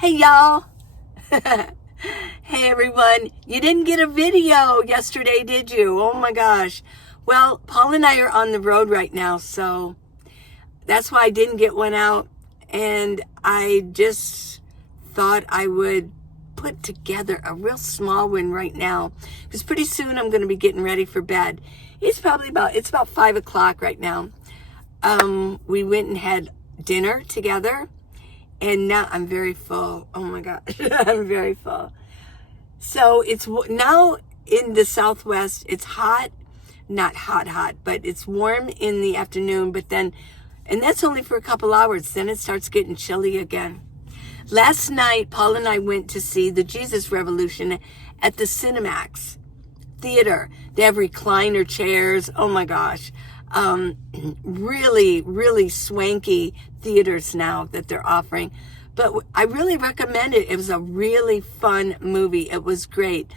Hey y'all. Hey everyone. You didn't get a video yesterday, did you? Oh my gosh. Well, Paul and I are on the road right now, so that's why I didn't get one out. And I just thought I would put together a real small one right now, because pretty soon I'm going to be getting ready for bed. It's about 5 o'clock right now. We went and had dinner together. And now I'm very full. Oh my gosh, I'm very full. So it's now in the Southwest, it's hot, not hot, but it's warm in the afternoon, and that's only for a couple hours. Then it starts getting chilly again. Last night, Paul and I went to see the Jesus Revolution at the Cinemax Theater. They have recliner chairs. Oh my gosh. Really, really swanky theaters now that they're offering. But I really recommend it. It was a really fun movie. It was great.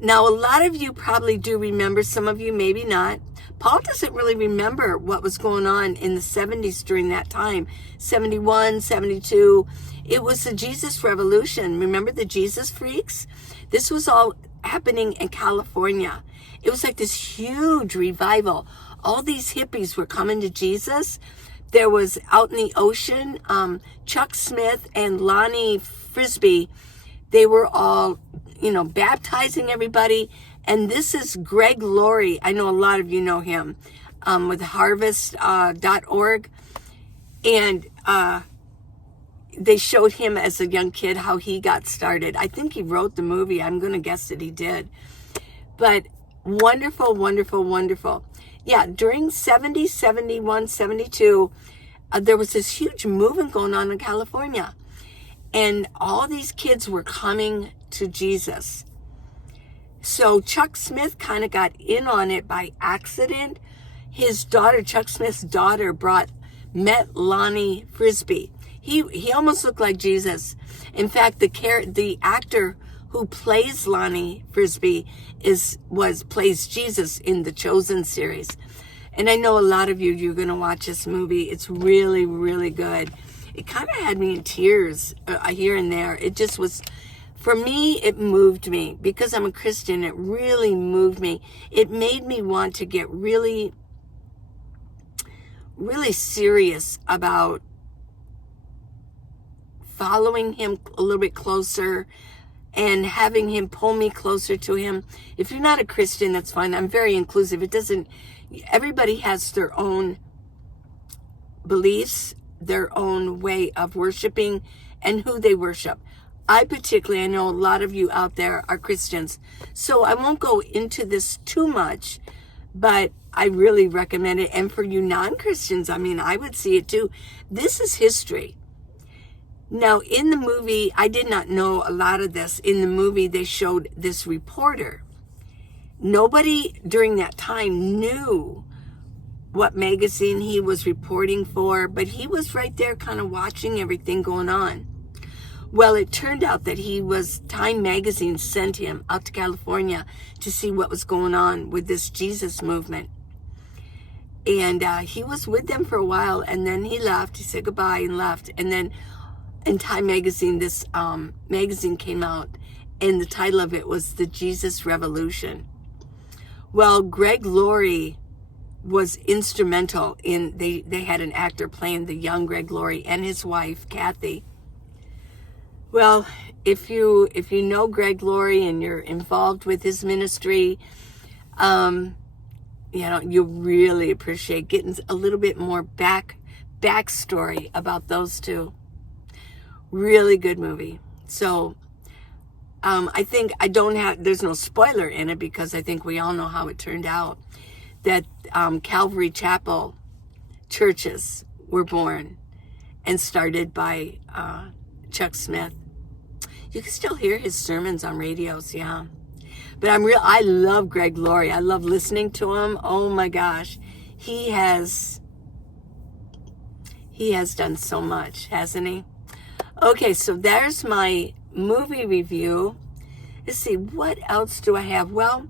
Now, a lot of you probably do remember, some of you maybe not. Paul doesn't really remember what was going on in the 70s during that time. 71, 72. It was the Jesus Revolution. Remember the Jesus freaks? This was all happening in California. It was like this huge revival. All these hippies were coming to Jesus. There was out in the ocean, Chuck Smith and Lonnie Frisbee. They were all, baptizing everybody. And this is Greg Laurie. I know a lot of you know him, with harvest.org. And they showed him as a young kid how he got started. I think he wrote the movie. I'm going to guess that he did. But wonderful, wonderful, wonderful. Yeah, during 70, 71, 72, there was this huge movement going on in California. And all these kids were coming to Jesus. So Chuck Smith kind of got in on it by accident. His daughter, Chuck Smith's daughter, met Lonnie Frisbee. He almost looked like Jesus. In fact, the actor who plays Lonnie Frisbee plays Jesus in the Chosen series. And I know a lot of you're going to watch this movie. It's really, really good. It kind of had me in tears here and there. It just was, for me, it moved me. Because I'm a Christian, it really moved me. It made me want to get really, really serious about following him a little bit closer and having him pull me closer to him. If you're not a Christian, that's fine. I'm very inclusive. Everybody has their own beliefs, their own way of worshiping, and who they worship. I know a lot of you out there are Christians, so I won't go into this too much, but I really recommend it. And for you non-Christians, I would see it too. This is history. Now, in the movie, I did not know a lot of this. In the movie, they showed this reporter. Nobody during that time knew what magazine he was reporting for, but he was right there kind of watching everything going on. Well, it turned out that Time magazine sent him out to California to see what was going on with this Jesus movement. And he was with them for a while, and then he left. He said goodbye and left. And then in Time magazine, this magazine came out, and the title of it was The Jesus Revolution. Well, Greg Laurie was instrumental in, they had an actor playing the young Greg Laurie and his wife, Kathy. Well, if you know Greg Laurie and you're involved with his ministry, you really appreciate getting a little bit more backstory about those two. Really good movie. So I think there's no spoiler in it, because I think we all know how it turned out. That Calvary Chapel churches were born and started by Chuck Smith. You can still hear his sermons on radios, yeah. But I love Greg Laurie. I love listening to him. Oh my gosh. He has done so much, hasn't he? Okay, so there's my movie review. Let's see, what else do I have? Well,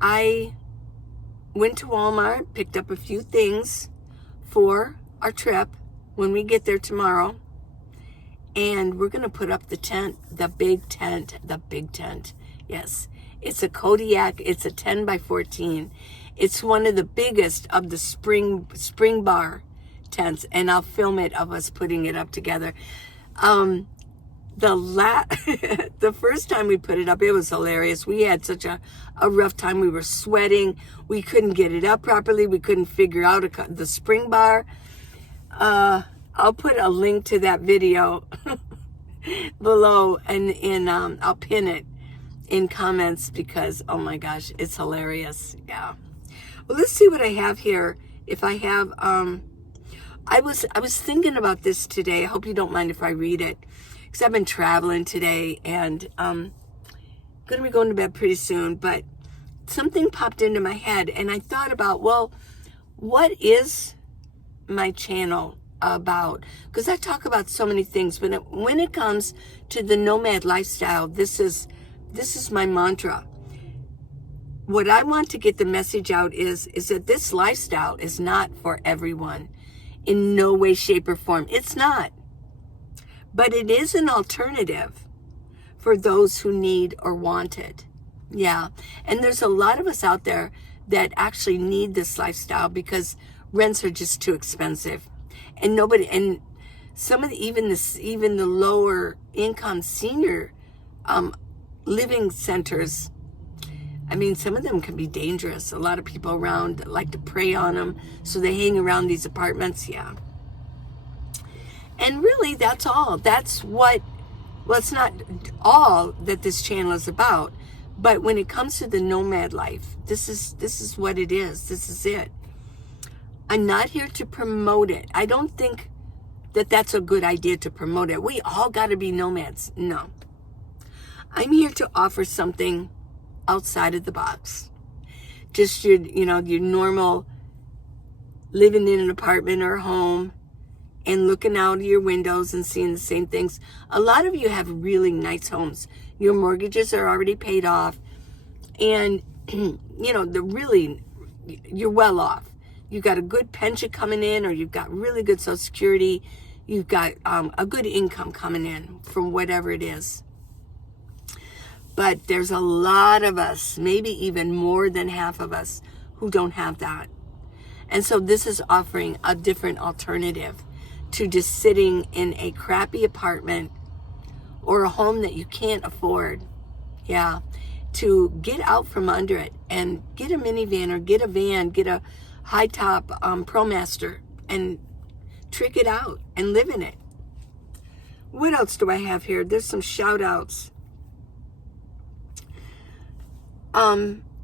I went to Walmart, picked up a few things for our trip when we get there tomorrow. And we're going to put up the tent, the big tent. Yes, it's a Kodiak. It's a 10 by 14. It's one of the biggest of the spring bar tents, and I'll film it of us putting it up together. The first time we put it up, it was hilarious. We had such a rough time. We were sweating. We couldn't get it up properly. We couldn't figure out the spring bar. I'll put a link to that video below, and I'll pin it in comments because, oh my gosh, it's hilarious. Yeah. Well, let's see what I have here. If I have, I was thinking about this today. I hope you don't mind if I read it, because I've been traveling today, and going to be going to bed pretty soon, but something popped into my head, and I thought about, well, what is my channel about? Because I talk about so many things, but when it comes to the nomad lifestyle, this is my mantra. What I want to get the message out is that this lifestyle is not for everyone. In no way, shape, or form. It's not. But it is an alternative for those who need or want it. Yeah. And there's a lot of us out there that actually need this lifestyle because rents are just too expensive. And some of even the lower income senior living centers, I mean, some of them can be dangerous. A lot of people around like to prey on them, so they hang around these apartments. Yeah. And really, that's all. It's not all that this channel is about. But when it comes to the nomad life, this is what it is. This is it. I'm not here to promote it. I don't think that that's a good idea to promote it. We all got to be nomads. No. I'm here to offer something outside of the box. Just your normal living in an apartment or a home and looking out of your windows and seeing the same things. A lot of you have really nice homes. Your mortgages are already paid off, and you're well off. You've got a good pension coming in, or you've got really good Social Security. You've got a good income coming in from whatever it is. But there's a lot of us, maybe even more than half of us, who don't have that. And so this is offering a different alternative to just sitting in a crappy apartment or a home that you can't afford. Yeah. To get out from under it and get a minivan or get a van, get a high top ProMaster and trick it out and live in it. What else do I have here? There's some shout outs.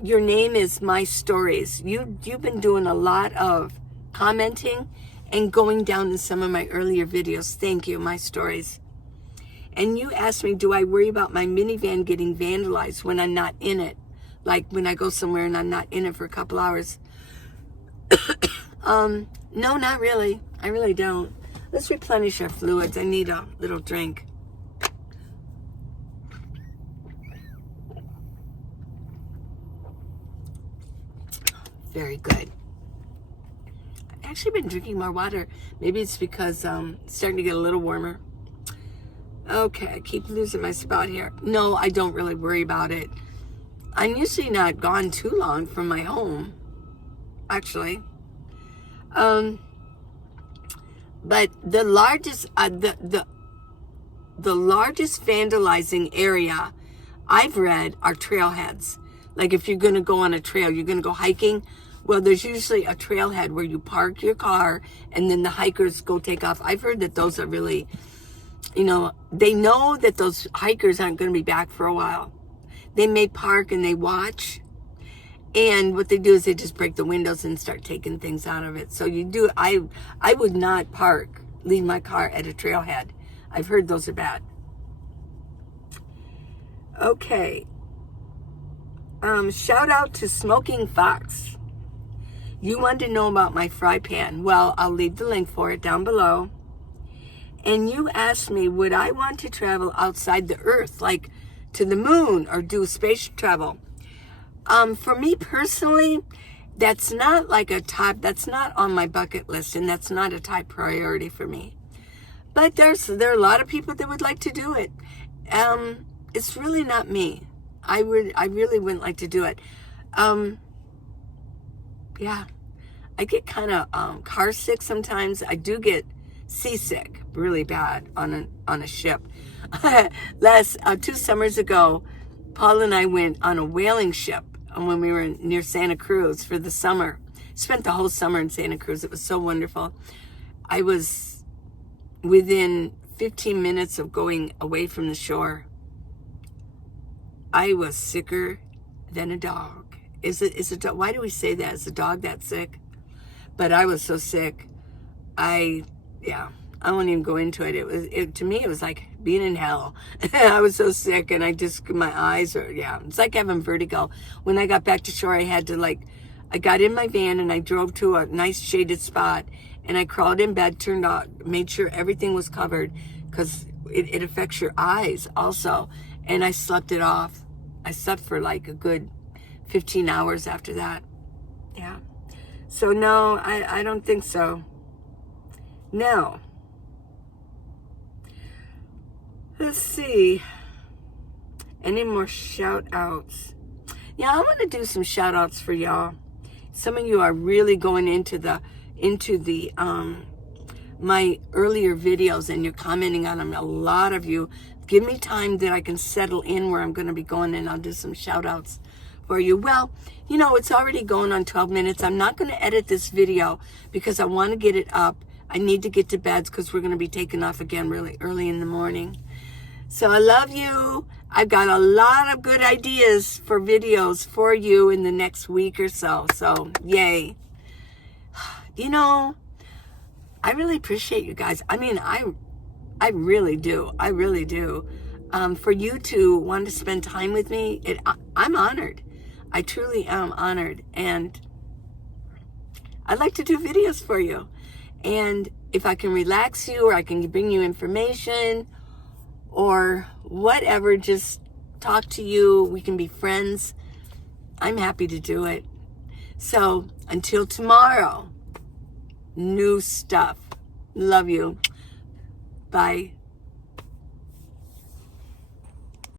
Your name is My Stories. You've been doing a lot of commenting and going down in some of my earlier videos. Thank you, My Stories. And you asked me, do I worry about my minivan getting vandalized when I'm not in it? Like when I go somewhere and I'm not in it for a couple hours. No, not really. I really don't. Let's replenish our fluids. I need a little drink. Very good. I've actually been drinking more water. Maybe it's because it's starting to get a little warmer. Okay, I keep losing my spot here. No, I don't really worry about it. I'm usually not gone too long from my home, actually. But the largest the largest vandalizing area I've read are trailheads. Like if you're going to go on a trail, you're going to go hiking. Well, there's usually a trailhead where you park your car and then the hikers go take off. I've heard that those are really, they know that those hikers aren't going to be back for a while. They may park and they watch. And what they do is they just break the windows and start taking things out of it. So I would not leave my car at a trailhead. I've heard those are bad. Okay. Shout out to Smoking Fox. You wanted to know about my fry pan. Well, I'll leave the link for it down below. And you asked me, would I want to travel outside the Earth, like to the moon or do space travel? For me personally, that's not on my bucket list, and that's not a top priority for me. But there are a lot of people that would like to do it. It's really not me. I really wouldn't like to do it. Yeah, I get kind of car sick sometimes. I do get seasick really bad on a ship. 2 summers ago, Paul and I went on a whaling ship when we were near Santa Cruz for the summer. Spent the whole summer in Santa Cruz. It was so wonderful. I was within 15 minutes of going away from the shore. I was sicker than a dog. Is a dog? Why do we say that? Is a dog that sick? But I was so sick. I won't even go into it. To me, it was like being in hell. I was so sick, and my eyes are, it's like having vertigo. When I got back to shore, I had to I got in my van and I drove to a nice shaded spot, and I crawled in bed, turned on, made sure everything was covered, because it affects your eyes also. And I slept it off. I slept for like a good 15 hours after that. Yeah. So no, I don't think so. Now, let's see. Any more shout outs? Yeah, I want to do some shout outs for y'all. Some of you are really going into the my earlier videos, and you're commenting on them. A lot of you. Give me time that I can settle in where I'm going to be going, and I'll do some shout outs for you. Well, it's already going on 12 minutes. I'm not going to edit this video because I want to get it up. I need to get to bed because we're going to be taking off again really early in the morning. So I love you. I've got a lot of good ideas for videos for you in the next week or so. So, yay. I really appreciate you guys. I mean, I really do. I really do. For you to want to spend time with me, I'm honored. I truly am honored. And I'd like to do videos for you. And if I can relax you, or I can bring you information, or whatever, just talk to you, we can be friends, I'm happy to do it. So until tomorrow, new stuff. Love you. Bye.